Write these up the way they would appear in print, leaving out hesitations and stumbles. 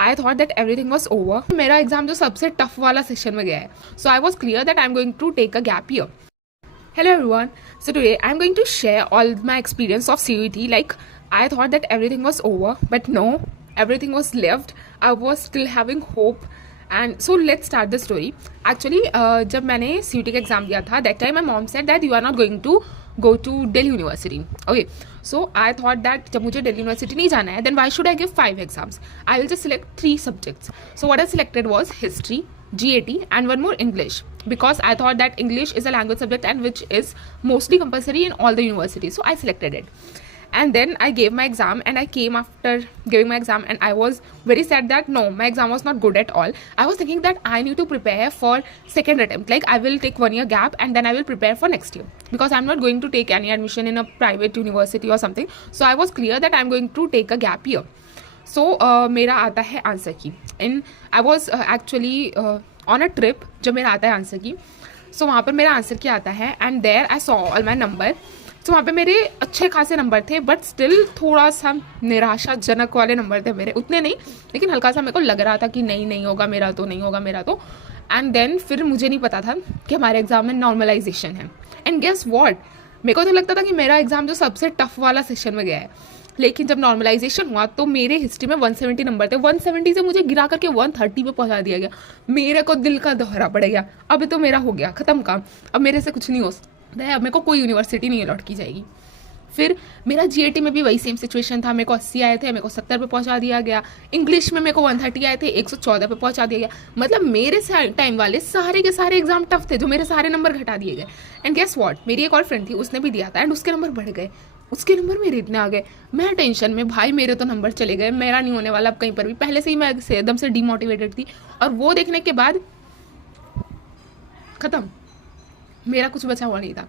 I thought that everything was over. मेरा exam जो सबसे टफ वाला सेशन में गया है, so I was clear that I am going to take a gap year. Hello everyone. So today I'm going to share all my experience of CUET. Like I thought that everything was over, but no, everything was left. I was still having hope. And so let's start the story. Actually, जब मैंने CUET का exam दिया था, that time my mom said that you are not going to go to Delhi University. Okay, so I thought that जब मुझे Delhi University नहीं जाना है, then why should I give 5 exams? I will just select 3 subjects. So what I selected was history, GAT and one more English, because I thought that English is a language subject and which is mostly compulsory in all the universities. So I selected it. And then I gave my exam and I came after giving my exam and I was very sad that no, my exam was not good at all. I was thinking that I need to prepare for second attempt. Like I will take 1 year gap and then I will prepare for next year, because I'm not going to take any admission in a private university or something. So I was clear that I'm going to take a gap year. सो मेरा आता है answer key. In I was actually on a trip जब मेरा आता है answer की. सो वहाँ पर मेरा आंसर की आता है and there I saw all my number. So वहाँ पे मेरे अच्छे खासे नंबर थे, बट स्टिल थोड़ा सा निराशाजनक वाले नंबर थे मेरे. उतने नहीं, लेकिन हल्का सा मेरे को लग रहा था कि नहीं होगा मेरा तो, नहीं होगा मेरा तो. एंड देन फिर मुझे नहीं पता था कि हमारे एग्जाम में नॉर्मलाइजेशन है. एंड गेस वॉट, मेरे को तो लगता था कि मेरा एग्जाम जो सबसे टफ वाला सेशन में गया है, लेकिन जब नॉर्मलाइजेशन हुआ तो मेरे हिस्ट्री में 170 नंबर थे. 170 से मुझे गिरा करके 130 पे पहुंचा दिया गया. मेरे को दिल का दौरा पड़ गया. अब तो मेरा हो गया ख़त्म काम, अब मेरे से कुछ नहीं हो सकता है, अब मेरे को कोई यूनिवर्सिटी नहीं अलॉट की जाएगी. फिर मेरा GAT में भी वही सेम सिचुएशन था. मेरे को 80 आए थे, मेरे को 70 पे पहुंचा दिया गया. इंग्लिश में मेरे को 130 आए थे, 114 पे पहुंचा दिया गया. मतलब मेरे टाइम वाले सारे के सारे एग्जाम टफ थे, जो मेरे सारे नंबर घटा दिए गए. एंड गेस व्हाट, मेरी एक और फ्रेंड थी, उसने भी दिया था एंड उसके नंबर बढ़ गए. उसके नंबर मेरे इतने आ गए, मैं टेंशन में, भाई मेरे तो नंबर चले गए, मेरा नहीं होने वाला अब कहीं पर भी. पहले से ही मैं एकदम से डीमोटिवेटेड थी, और वो देखने के बाद ख़त्म, मेरा कुछ बचा हुआ नहीं था.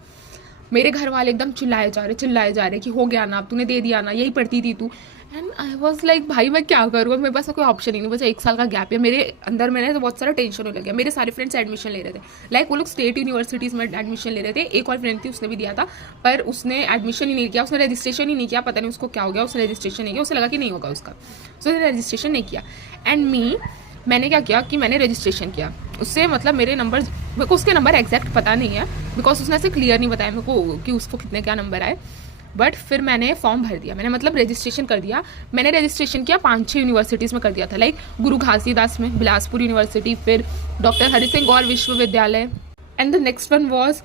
मेरे घर वाले एकदम चिल्लाए जा रहे कि हो गया ना, अब तूने दे दिया ना, यही पढ़ती थी तू. एंड आई वॉज लाइक भाई मैं क्या करूँ, मेरे पास कोई ऑप्शन ही नहीं बचा. 1 साल का गैप है मेरे अंदर. मैंने तो बहुत सारा टेंशन होने लग गया. मेरे सारे फ्रेंड्स एडमिशन ले रहे थे, लाइक वो लोग स्टेट यूनिवर्सिटीज़ में एडमिशन ले रहे थे. एक और फ्रेंड थी, उसने भी दिया था, पर उसने एडमिशन ही नहीं किया, उसने रजिस्ट्रेशन ही नहीं किया. पता नहीं उसको क्या हो गया, उसने रजिस्ट्रेशन नहीं किया, उसे लगा कि नहीं होगा उसका, सो उसने रजिस्ट्रेशन नहीं किया. एंड मैंने क्या किया कि मैंने रजिस्ट्रेशन किया. उससे मतलब मेरे को उसके नंबर एग्जैक्ट पता नहीं है, बिकॉज उसने ऐसे क्लियर नहीं बताया मेरे को कि उसको कितने क्या नंबर आए. बट फिर मैंने फॉर्म भर दिया, मैंने मतलब रजिस्ट्रेशन कर दिया. मैंने रजिस्ट्रेशन किया 5-6 यूनिवर्सिटीज़ में कर दिया था, लाइक गुरु घासीदास में, बिलासपुर यूनिवर्सिटी, फिर डॉक्टर हरि सिंह गौर विश्वविद्यालय, and the next one was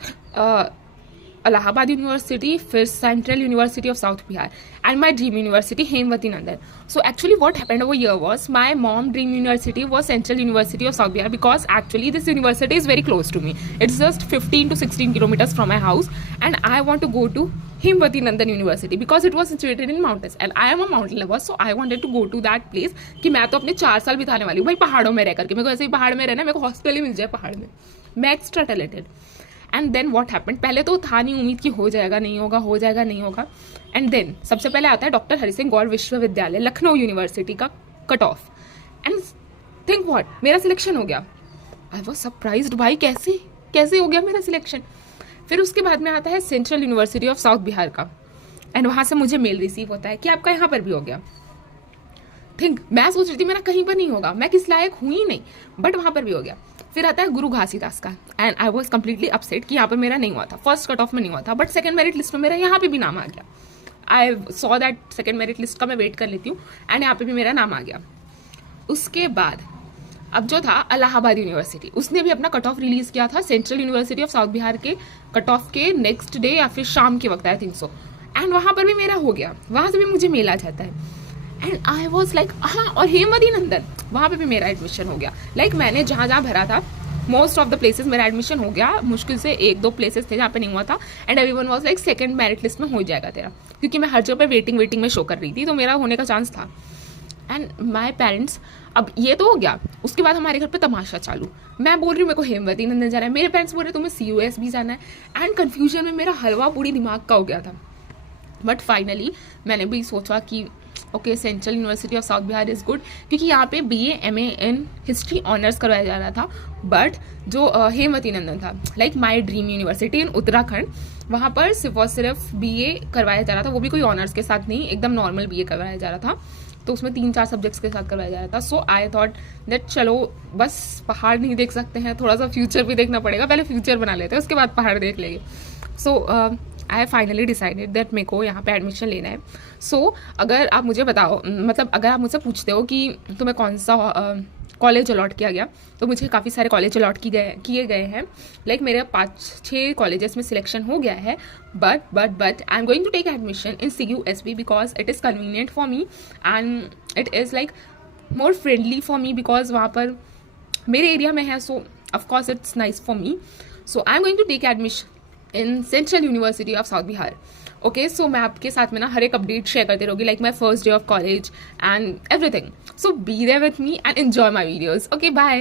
Allahabad University, फिर Central University of South Bihar, and my dream university Hemwati Nandan. So actually what happened over here was my mom dream university was Central University of South Bihar, because actually this university is very close to me. It's just 15 to 16 kilometers from my house, and I want to go to Hemwati Nandan University because it was situated in mountains and I am a mountain lover, so I wanted to go to that place. कि मैं तो अपने 4 साल बिताने वाली हूँ भाई पहाड़ों में रह करके. मेरे को ऐसे ही पहाड़ में रहना, मेरे को हॉस्टल ही मिल जाए पहाड़ में. मैं extra talented. And then what happened, पहले तो था नहीं उम्मीद कि हो जाएगा नहीं होगा, हो जाएगा नहीं होगा. एंड देन सबसे पहले आता है डॉक्टर हरि सिंह गौर विश्वविद्यालय लखनऊ यूनिवर्सिटी का cut off. And think what, मेरा सिलेक्शन हो गया. आई वॉज सरप्राइज्ड, भाई कैसे हो गया मेरा सिलेक्शन. फिर उसके बाद में आता है central university of south Bihar का, एंड वहाँ से मुझे मेल रिसीव होता है कि आपका यहाँ पर भी हो गया. थिंक, मैं सोच रही थी मेरा कहीं पर नहीं होगा, मैं किस लायक हूँ ही नहीं, बट वहाँ पर भी हो गया. फिर आता है गुरु घासीदास का, and I was completely upset कि यहाँ पर मेरा नहीं हुआ था. फर्स्ट कट ऑफ में नहीं हुआ था, बट सेकंड मेरिट लिस्ट में मेरा यहाँ पे भी नाम आ गया. I saw that second merit list का मैं वेट कर लेती हूँ, एंड यहाँ पे भी मेरा नाम आ गया. उसके बाद अब जो था इलाहाबाद यूनिवर्सिटी, उसने भी अपना कट ऑफ रिलीज किया था central university of south Bihar के कट ऑफ के नेक्स्ट डे या फिर शाम के वक्त, आई थिंक सो. एंड वहाँ पर भी मेरा हो गया, वहाँ से भी मुझे मेल आ जाता है. एंड आई वॉज लाइक हाँ, और हेमवती नंदन वहाँ पे भी मेरा एडमिशन हो गया. लाइक मैंने जहाँ भरा था मोस्ट ऑफ द प्लेसेस मेरा एडमिशन हो गया. मुश्किल से 1-2 प्लेसेस थे जहाँ पे नहीं हुआ था. And everyone was like second merit list में हो जाएगा तेरा, क्योंकि मैं हर जगह पे वेटिंग में शो कर रही थी, तो मेरा होने का चांस था. एंड माई पेरेंट्स, अब ये तो हो गया. उसके बाद हमारे घर पे तमाशा चालू. मैं बोल रही हूँ मेरे को हेमवती नंदन जाना है, मेरे पेरेंट्स बोल रहे तुम्हें CUS भी जाना है. एंड कन्फ्यूजन में मेरा हलवा पूरी दिमाग का हो गया था. बट फाइनली मैंने भी सोचा कि okay, central university of south Bihar is good, क्योंकि यहाँ पे BA MA in history honours करवाया जा रहा था. बट जो हेमवती नंदन था, लाइक माई ड्रीम यूनिवर्सिटी इन उत्तराखंड, वहाँ पर सिर्फ BA करवाया जा रहा था, वो भी कोई ऑनर्स के साथ नहीं, एकदम नॉर्मल BA करवाया जा रहा था. तो उसमें 3-4 सब्जेक्ट्स के साथ करवाया जा रहा था. सो आई थॉट दैट चलो बस पहाड़ नहीं देख सकते हैं, थोड़ा सा फ्यूचर भी देखना पड़ेगा, पहले फ्यूचर बना लेते हैं उसके बाद पहाड़ देख लेंगे. सो आई फाइनली डिसाइडेड दैट मेरे को यहाँ पे एडमिशन लेना है. सो अगर आप मुझे बताओ, मतलब अगर आप मुझसे पूछते हो कि तुम्हें कौन सा कॉलेज अलॉट किया गया, तो मुझे काफ़ी सारे कॉलेज अलॉट किए गए हैं. लाइक मेरे 5-6 कॉलेजेस में सिलेक्शन हो गया है. But I am going to take admission in CUSB because it is convenient for me and it is like more friendly for me because वहाँ पर मेरे एरिया में है. So of course it's nice for me. So I am going to take admission in central university of south Bihar. Okay, so मैं आपके साथ में ना हर एक अपडेट शेयर करते रहूँगी, like my first day of college and everything. So be there with me and enjoy my videos. Okay, bye.